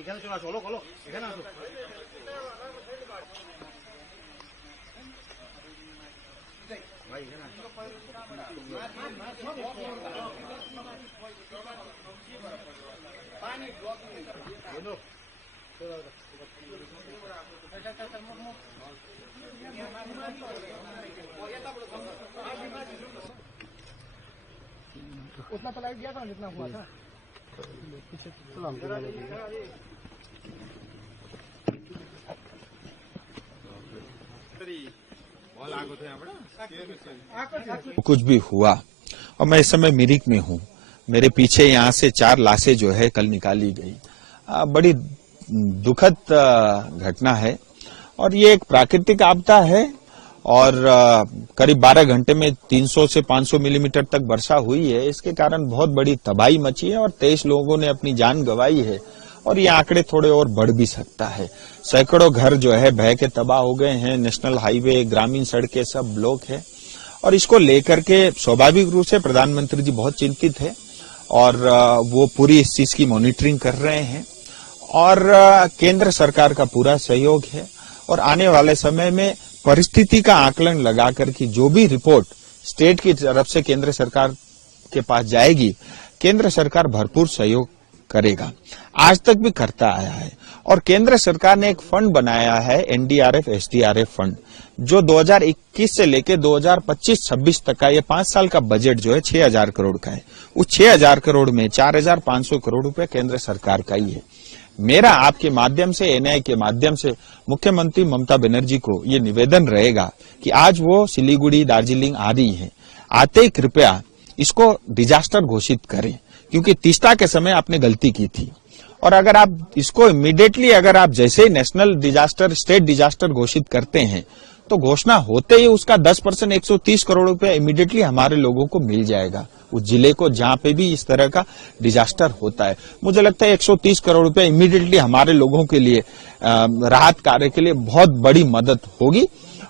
এখানে চলে আসো, হলো এখানে আসো। ভাই এখানে उतना फ्लाइट गया था जितना हुआ था। कुछ भी हुआ और मैं इस समय मिरिक में हूँ। मेरे पीछे यहाँ से 4 लाशें जो है कल निकाली गई। बड़ी दुखद घटना है और ये एक प्राकृतिक आपदा है और करीब 12 घंटे में 300 से 500 मिलीमीटर तक वर्षा हुई है। इसके कारण बहुत बड़ी तबाही मची है और 23 लोगों ने अपनी जान गंवाई है और ये आंकड़े थोड़े और बढ़ भी सकता है। सैकड़ों घर जो है बह के तबाह हो गए हैं। नेशनल हाईवे, ग्रामीण सड़कें सब ब्लॉक है और इसको लेकर के स्वाभाविक रूप से प्रधानमंत्री जी बहुत चिंतित है और वो पूरी इस चीज की मॉनिटरिंग कर रहे हैं और केंद्र सरकार का पूरा सहयोग है और आने वाले समय में परिस्थिति का आकलन लगाकर की जो भी रिपोर्ट स्टेट की तरफ से केंद्र सरकार के पास जाएगी, केंद्र सरकार भरपूर सहयोग करेगा। आज तक भी करता आया है और केंद्र सरकार ने एक फंड बनाया है एनडीआरएफ एसडीआरएफ फंड, जो 2021 से लेके 2025-26 तक का ये 5 साल का बजट जो है 6000 करोड़ का है। उस 6000 करोड़ में 4500 करोड़ रुपए केंद्र सरकार का ही है। मेरा आपके माध्यम से, एनआई के माध्यम से मुख्यमंत्री ममता बनर्जी को ये निवेदन रहेगा कि आज वो सिलीगुड़ी, दार्जिलिंग आ रही है, आते ही कृपया इसको डिजास्टर घोषित करें, क्योंकि तीस्ता के समय आपने गलती की थी और अगर आप इसको इमीडिएटली अगर आप जैसे ही नेशनल डिजास्टर, स्टेट डिजास्टर घोषित करते हैं तो घोषणा होते ही उसका 10% 130 करोड़ रुपए इमीडिएटली हमारे लोगों को मिल जाएगा उस जिले को जहां पे भी इस तरह का डिजास्टर होता है। मुझे लगता है 130 करोड़ रुपए इमीडिएटली हमारे लोगों के लिए राहत कार्य के लिए बहुत बड़ी मदद होगी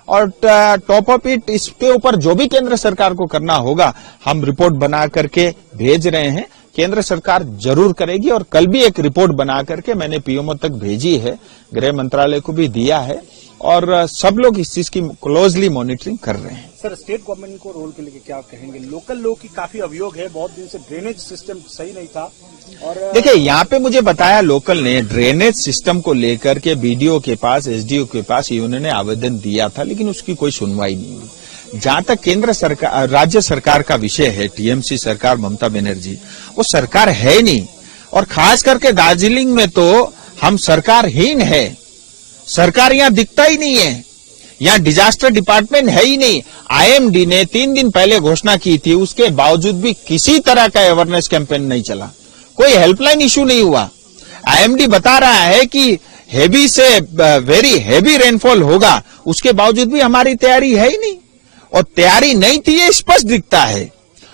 और टॉप अप इट इसके ऊपर जो भी केंद्र सरकार को करना होगा हम रिपोर्ट बना करके भेज रहे हैं। केंद्र सरकार जरूर करेगी और कल भी एक रिपोर्ट बना करके मैंने पीएमओ तक भेजी है, गृह मंत्रालय को भी दिया है और सब लोग इस चीज की क्लोजली मॉनिटरिंग कर रहे हैं। सर, स्टेट गवर्नमेंट को रोल के लिए क्या कहेंगे? लोकल लोग की काफी अभियोग है, बहुत दिन से ड्रेनेज सिस्टम सही नहीं था और देखिए यहाँ पे मुझे बताया लोकल ने ड्रेनेज सिस्टम को लेकर के बीडीओ के पास, एसडीओ के पास उन्होंने आवेदन दिया था, लेकिन उसकी कोई सुनवाई नहीं हुई। जहां तक केंद्र सरकार, राज्य सरकार का विषय है, टीएमसी सरकार, ममता बनर्जी, वो सरकार है नहीं और खास करके दार्जिलिंग में तो हम सरकारहीन है। सरकार यहाँ दिखता ही नहीं है, यहाँ डिजास्टर डिपार्टमेंट है ही नहीं। आईएमडी ने 3 दिन पहले घोषणा की थी, उसके बावजूद भी किसी तरह का अवेयरनेस कैंपेन नहीं चला, कोई हेल्पलाइन इश्यू नहीं हुआ। आईएमडी बता रहा है कि हेवी से वेरी हेवी रेनफॉल होगा, उसके बावजूद भी हमारी तैयारी है ही नहीं और तैयारी नहीं थी ये स्पष्ट दिखता है।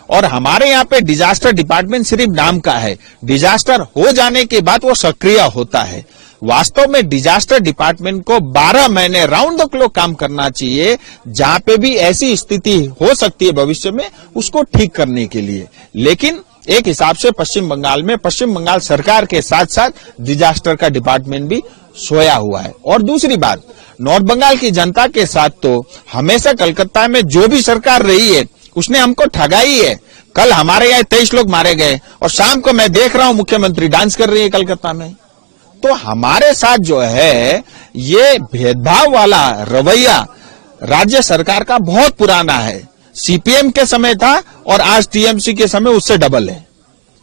और हमारे यहाँ पे डिजास्टर डिपार्टमेंट सिर्फ नाम का है, डिजास्टर हो जाने के बाद वो सक्रिय होता है। वास्तव में डिजास्टर डिपार्टमेंट को 12 महीने राउंड द क्लॉक काम करना चाहिए, जहां पे भी ऐसी स्थिति हो सकती है भविष्य में उसको ठीक करने के लिए। लेकिन एक हिसाब से पश्चिम बंगाल में पश्चिम बंगाल सरकार के साथ साथ डिजास्टर का डिपार्टमेंट भी सोया हुआ है। और दूसरी बात, नॉर्थ बंगाल की जनता के साथ तो हमेशा कलकत्ता में जो भी सरकार रही है उसने हमको ठगाई है। कल हमारे यहाँ 23 लोग मारे गए और शाम को मैं देख रहा हूं मुख्यमंत्री डांस कर रही है कलकत्ता में। तो हमारे साथ जो है ये भेदभाव वाला रवैया राज्य सरकार का बहुत पुराना है। सीपीएम के समय था और आज टीएमसी के समय उससे डबल है।